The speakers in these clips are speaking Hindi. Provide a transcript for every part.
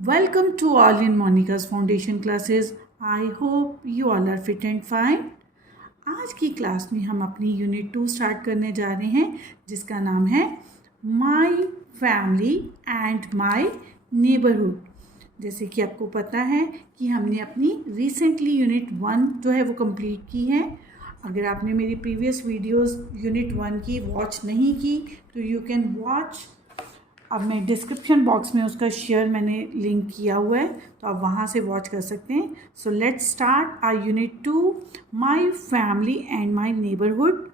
Welcome to all in Monica's Foundation classes. I hope you all are fit and fine. आज की क्लास में हम अपनी यूनिट 2 स्टार्ट करने जा रहे हैं जिसका नाम है my family and my neighbourhood. जैसे कि आपको पता है कि हमने अपनी रिसेंटली यूनिट 1 जो है वो कंप्लीट की है। अगर आपने मेरी प्रीवियस वीडियोस यूनिट 1 की वॉच नहीं की तो यू कैन वॉच। अब मैं डिस्क्रिप्शन बॉक्स में उसका शेयर मैंने लिंक किया हुआ है तो आप वहाँ से वॉच कर सकते हैं। So let's start our unit 2 my family and my neighbourhood.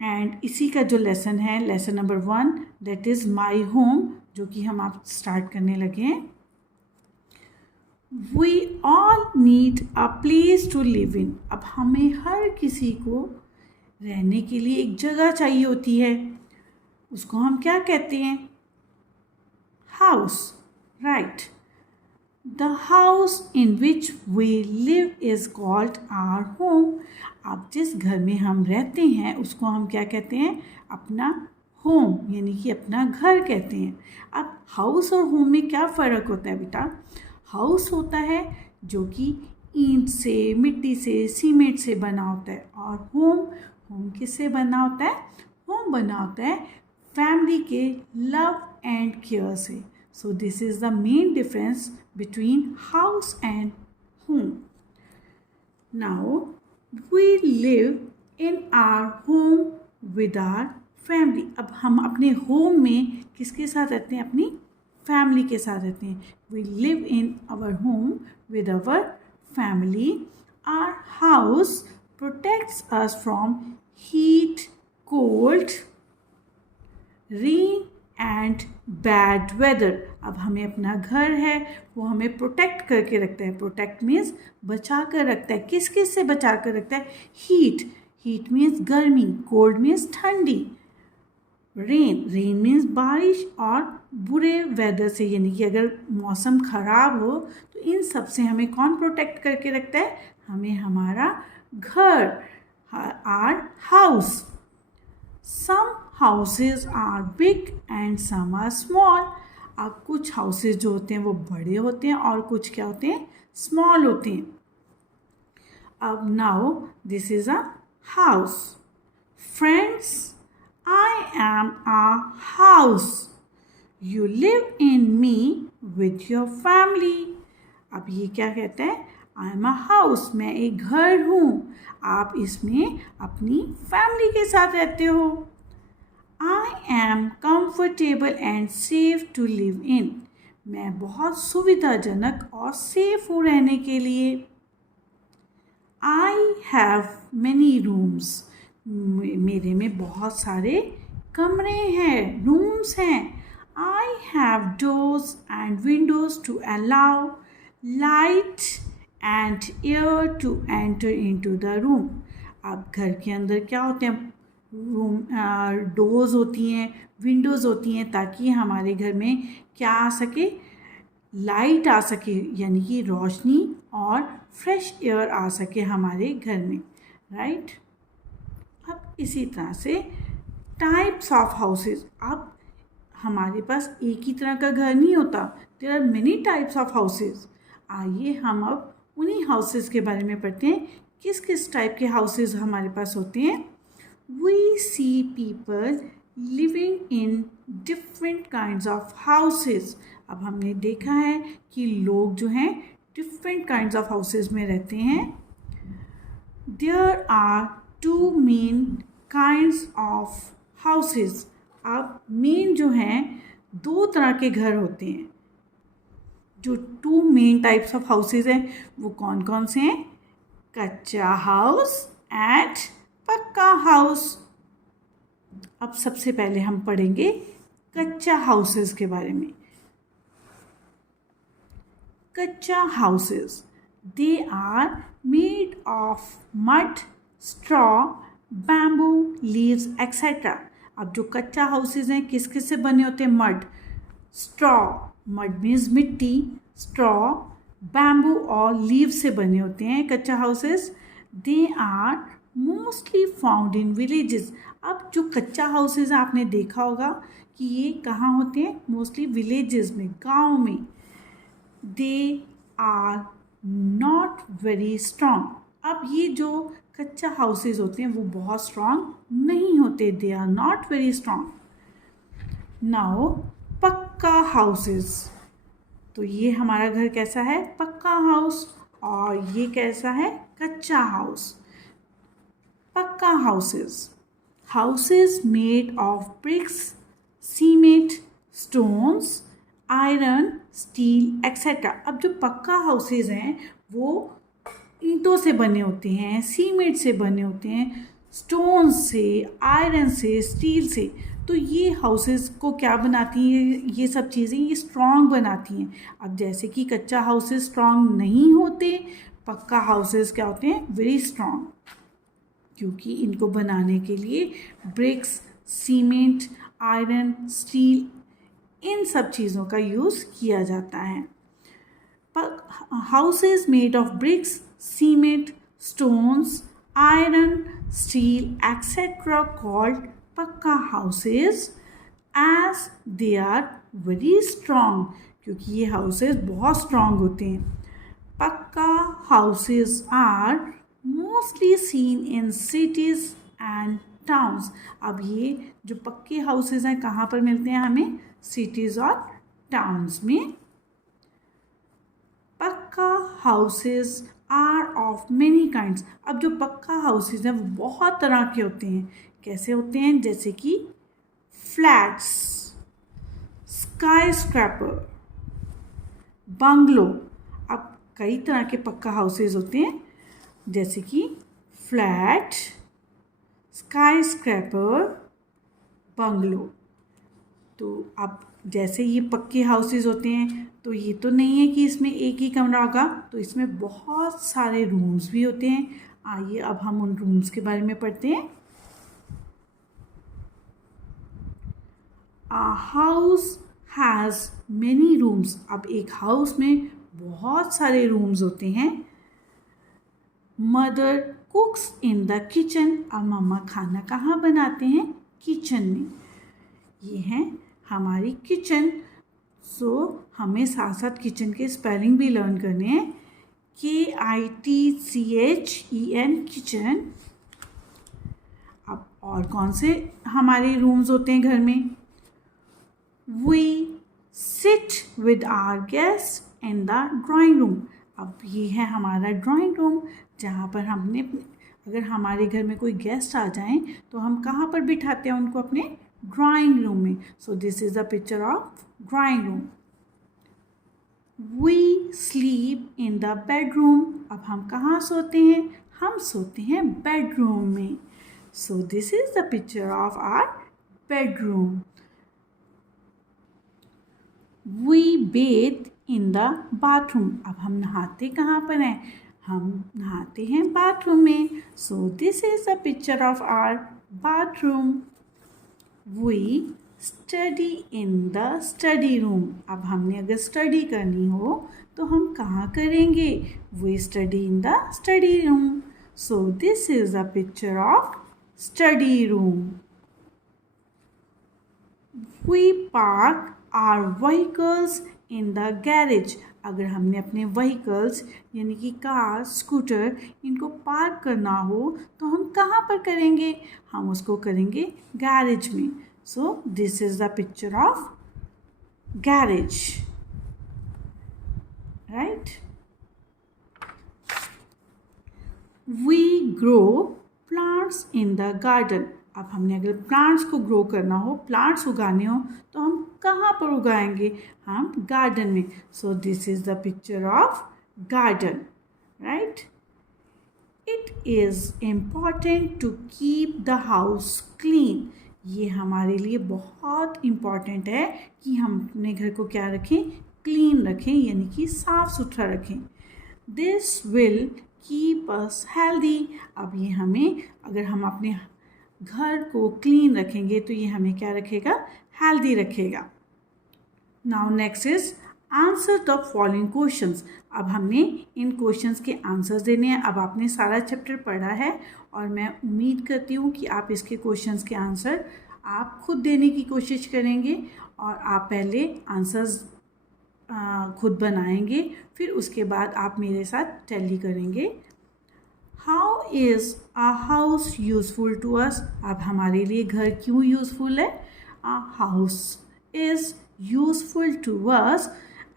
And इसी का जो लेसन है lesson number 1 that is my home, जो कि हम आप स्टार्ट करने लगे हैं। We all need a place to live in. अब हमें हर किसी को रहने के लिए एक जगह चाहिए होती है, उसको हम क्या कहते हैं? House, right. The house in which we live is called our home. अब जिस घर में हम रहते हैं उसको हम क्या कहते हैं? अपना होम, यानी कि अपना घर कहते हैं। अब हाउस और होम में क्या फ़र्क होता है बेटा? हाउस होता है जो कि ईंट से, मिट्टी से, सीमेंट से बना होता है, और होम किससे बना होता है? होम बना होता है फैमिली के लव एंड केयर से। So this is the main difference between house and home. Now we live in our home with our family. अब हम अपने होम में किसके साथ रहते हैं? अपनी फैमिली के साथ रहते हैं। We live in our home with our family. Our house protects us from heat, cold, rain and bad weather. अब हमें अपना घर है वो हमें प्रोटेक्ट करके रखता है। प्रोटेक्ट मीन्स बचा कर रखता है। किस किस से बचा कर रखता है? हीट मीन्स गर्मी, कोल्ड मीन्स ठंडी, रेन मीन्स बारिश और बुरे वेदर से, यानी कि अगर मौसम खराब हो तो इन सब से हमें कौन प्रोटेक्ट करके रखता है? हमें हमारा घर, our house. Some houses are big and some are small. अब कुछ हाउसेज जो होते हैं वो बड़े होते हैं और कुछ क्या होते हैं? स्मॉल होते हैं। अब now this is a house. Friends, I am a house. You live in me with your family. अब ये क्या कहता है? आई एम अ हाउस, मैं एक घर हूँ, आप इसमें अपनी फैमिली के साथ रहते हो। I am comfortable and safe to live in. मैं बहुत सुविधाजनक और सेफ हूँ रहने के लिए। I have many rooms. मेरे में बहुत सारे कमरे हैं, रूम्स हैं। I have doors and windows to allow light and air to enter into the room. अब घर के अंदर क्या होते हैं? रूम डोर्स होती हैं, विंडोज़ होती हैं, ताकि हमारे घर में क्या आ सके? लाइट आ सके, यानी कि रोशनी और फ्रेश एयर आ सके हमारे घर में, राइट। अब इसी तरह से टाइप्स ऑफ हाउसेस। अब हमारे पास एक ही तरह का घर नहीं होता, there are many types of houses. आइए हम अब उन्हीं हाउसेस के बारे में पढ़ते हैं। किस किस टाइप के हाउसेस हमारे पास होते हैं? We see people living in different kinds of houses. अब हमने देखा है कि लोग जो हैं different kinds of houses में रहते हैं। There are two main kinds of houses. अब मेन जो हैं दो तरह के घर होते हैं। जो two main types of houses हैं वो कौन कौन से हैं? कच्चा हाउस एंड पक्का हाउस। अब सबसे पहले हम पढ़ेंगे कच्चा हाउसेस के बारे में। Kachcha houses, they are made of mud, straw, bamboo, leaves etcetera. अब जो कच्चा हाउसेस हैं किस किस से बने होते हैं? मड, स्ट्रॉ, मड मीन्स मिट्टी, स्ट्रॉ, बैम्बू और लीव से बने होते हैं kachcha houses. They are mostly found in villages. अब जो कच्चा हाउसेज आपने देखा होगा कि ये कहाँ होते हैं? मोस्टली विलेजेस में, गांव में। they are not very strong. अब ये जो कच्चा हाउसेज होते हैं वो बहुत स्ट्रॉन्ग नहीं होते. They are not very strong. Now पक्का हाउसेज. तो ये हमारा घर कैसा है? पक्का हाउस. और ये कैसा है? कच्चा हाउस. पक्का houses. Houses made of bricks, cement, stones, iron, steel etcetera. अब जो पक्का हाउसेज हैं वो ईंटों से बने होते हैं, सीमेंट से बने होते हैं, स्टोन से, आयरन से, स्टील से. तो ये हाउसेज को क्या बनाती हैं? ये सब चीज़ें ये स्ट्रॉन्ग बनाती हैं. अब जैसे कि कच्चा हाउसेज स्ट्रॉन्ग नहीं होते, पक्का हाउसेज क्या होते हैं? Very strong. क्योंकि इनको बनाने के लिए ब्रिक्स, सीमेंट, आयरन, स्टील इन सब चीज़ों का यूज़ किया जाता है. Houses made of bricks, cement, stones, iron, steel etcetera called pucca houses as they are very strong. क्योंकि ये हाउसेज बहुत स्ट्रॉन्ग होते हैं. Pucca houses are mostly seen in cities and towns. अब ये जो पक्के हाउसेज हैं कहाँ पर मिलते हैं हमें? सिटीज़ और टाउन्स में. Pakka houses are of many kinds. अब जो पक्का हाउसेज हैं वो बहुत तरह के होते हैं. कैसे होते हैं? जैसे कि फ्लैट्स, स्काई स्क्रैपर, बंगलो. अब कई तरह के पक्का हाउसेज होते हैं जैसे कि फ्लैट, स्काई स्क्रैपर, बंगलो. तो अब जैसे ये पक्के हाउसेज होते हैं तो ये तो नहीं है कि इसमें एक ही कमरा होगा, तो इसमें बहुत सारे रूम्स भी होते हैं. आइए अब हम उन रूम्स के बारे में पढ़ते हैं. A house has many rooms. अब एक हाउस में बहुत सारे रूम्स होते हैं. Mother कुक्स in the kitchen. अब मम्मा खाना कहाँ बनाते हैं? किचन में. ये है हमारी किचन. सो हमें साथ साथ किचन के स्पेलिंग भी लर्न करने हैं. KITCHEN kitchen. अब और कौन से हमारे रूम्स होते हैं घर में? We sit with our guests in the drawing room. अब ये है हमारा ड्राइंग रूम जहाँ पर हमने अगर हमारे घर में कोई गेस्ट आ जाएं तो हम कहाँ पर बिठाते हैं उनको? अपने ड्राइंग रूम में. So this is the picture of drawing room. We sleep in the bedroom. अब हम कहाँ सोते हैं? हम सोते हैं बेडरूम में. So this is the picture of our bedroom. We bathe in the bathroom. अब हम नहाते कहाँ पर हैं? हम नहाते हैं बाथरूम में. So this is a picture of our bathroom. We study in the study room. अब हमने अगर स्टडी करनी हो तो हम कहाँ करेंगे? We study in the study room. So this is a picture of study room. We park our vehicles in the garage. अगर हमने अपने व्हीकल्स यानी कि कार, स्कूटर इनको पार्क करना हो तो हम कहाँ पर करेंगे? हम उसको करेंगे गैरेज में. So this is the picture of garage. Right. We grow plants in the garden. अब हमने अगर प्लांट्स को ग्रो करना हो, प्लांट्स उगाने हो तो हम कहाँ पर उगाएंगे? हम गार्डन में. So this is the picture of garden. Right. It is important to keep the house clean. ये हमारे लिए बहुत इम्पॉर्टेंट है कि हम अपने घर को क्या रखें? क्लीन रखें यानी कि साफ़ सुथरा रखें. This will keep us healthy. अब ये हमें अगर हम अपने घर को क्लीन रखेंगे तो ये हमें क्या रखेगा? हेल्दी रखेगा. Now next is answer the following questions. अब हमने इन क्वेश्चंस के आंसर्स देने हैं. अब आपने सारा चैप्टर पढ़ा है और मैं उम्मीद करती हूँ कि आप इसके क्वेश्चंस के आंसर आप खुद देने की कोशिश करेंगे और आप पहले आंसर्स खुद बनाएंगे, फिर उसके बाद आप मेरे साथ टैली करेंगे। How is a house useful to us? अब हमारे लिए घर क्यों यूज़फुल है? A house is useful to us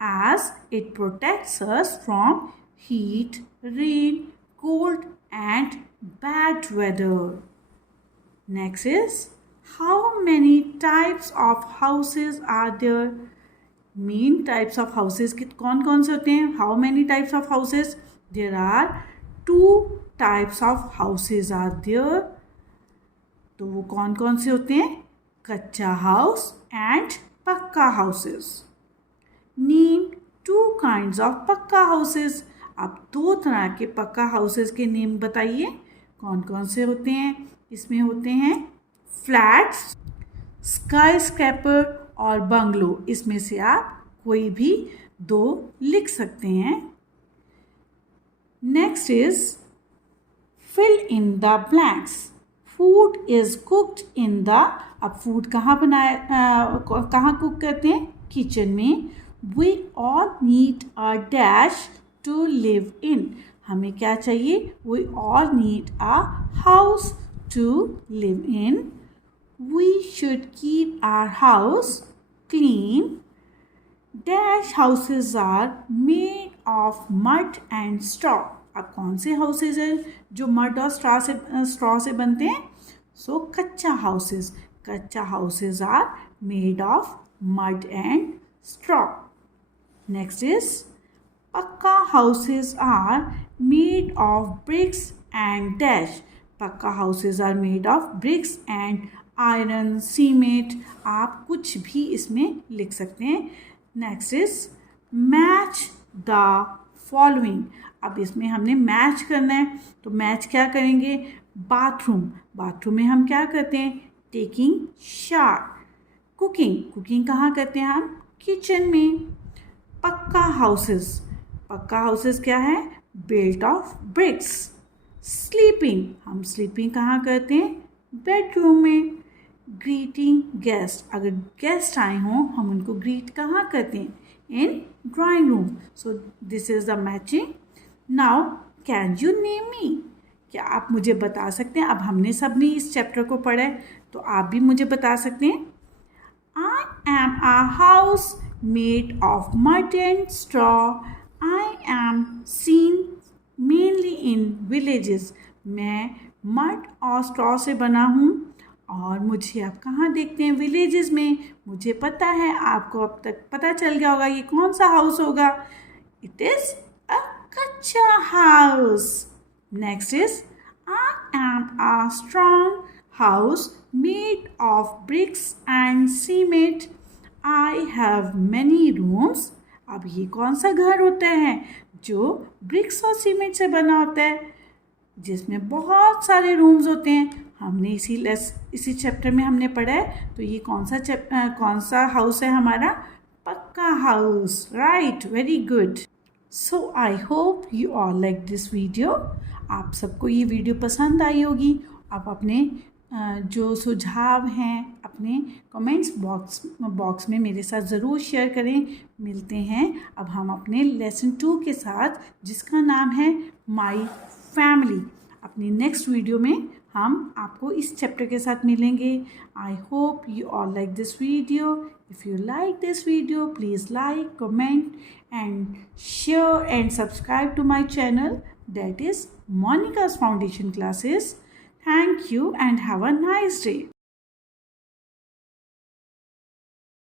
as it protects us from heat, rain, cold and bad weather. Next is, how many types of houses are there? Main types of houses कौन कौन से होते हैं? How many types of houses? There are 2 types of houses are there. तो वो कौन कौन से होते हैं? कच्चा हाउस एंड पक्का हाउसेस। नेम 2 kinds of पक्का हाउसेस। आप 2 तरह के पक्का हाउसेस के नेम बताइए, कौन कौन से होते हैं? इसमें होते हैं फ्लैट्स, स्काई स्क्रैपर और बंगलो। इसमें से आप कोई भी 2 लिख सकते हैं। Next is fill in the blanks. Food is cooked in the, अब फूड कहाँ कहाँ कुक करते हैं? किचन में। We all need a dash to live in. हमें क्या चाहिए? We all need a house to live in. We should keep our house clean. Dash houses are made of mud and straw. अब कौन से हाउसेज हैं जो मड और स्ट्रॉ से बनते हैं? So kutcha houses are made of mud and straw. Next is pucca houses are made of bricks and dash. Pucca houses are made of bricks and iron, cement, आप कुछ भी इसमें लिख सकते हैं। Next is match the following. अब इसमें हमने मैच करना है, तो मैच क्या करेंगे? बाथरूम में हम क्या करते हैं? Taking shower. कुकिंग कहाँ करते हैं हम? किचन में। पक्का हाउसेस क्या है? Built of BRICS. हम स्लीपिंग कहाँ करते हैं? बेडरूम में। ग्रीटिंग गेस्ट, अगर गेस्ट आए हों हम उनको ग्रीट कहाँ करते हैं? In drawing room. So this is the matching. Now can you name me? क्या आप मुझे बता सकते हैं? अब हमने सबने इस चैप्टर को पढ़ा है, तो आप भी मुझे बता सकते हैं। I am a house made of mud and straw. I am seen mainly in villages. मैं मड और स्ट्रॉ से बना हूँ और मुझे आप कहाँ देखते हैं? विलेजेस में। मुझे पता है, आपको अब तक पता चल गया होगा ये कौन सा हाउस होगा। इट इज अ कच्चा house. Next is I am a strong house made of bricks and cement. I have many rooms. अब ये कौन सा घर होता है जो ब्रिक्स और सीमेंट से बना होता है, जिसमें बहुत सारे रूम्स होते हैं? हमने इसी चैप्टर में हमने पढ़ा है। तो ये कौन सा हाउस है हमारा? पक्का house. Right, very good. So I hope you all like this video. आप सबको ये वीडियो पसंद आई होगी। आप अपने जो सुझाव हैं अपने कमेंट्स बॉक्स में मेरे साथ ज़रूर शेयर करें। मिलते हैं अब हम अपने लेसन 2 के साथ, जिसका नाम है माई फैमिली। अपनी नेक्स्ट वीडियो में हम आपको इस चैप्टर के साथ मिलेंगे। I hope you all like this video. If you like this video, please like, comment and share and subscribe to my channel, that is Monica's Foundation Classes. Thank you and have a nice day.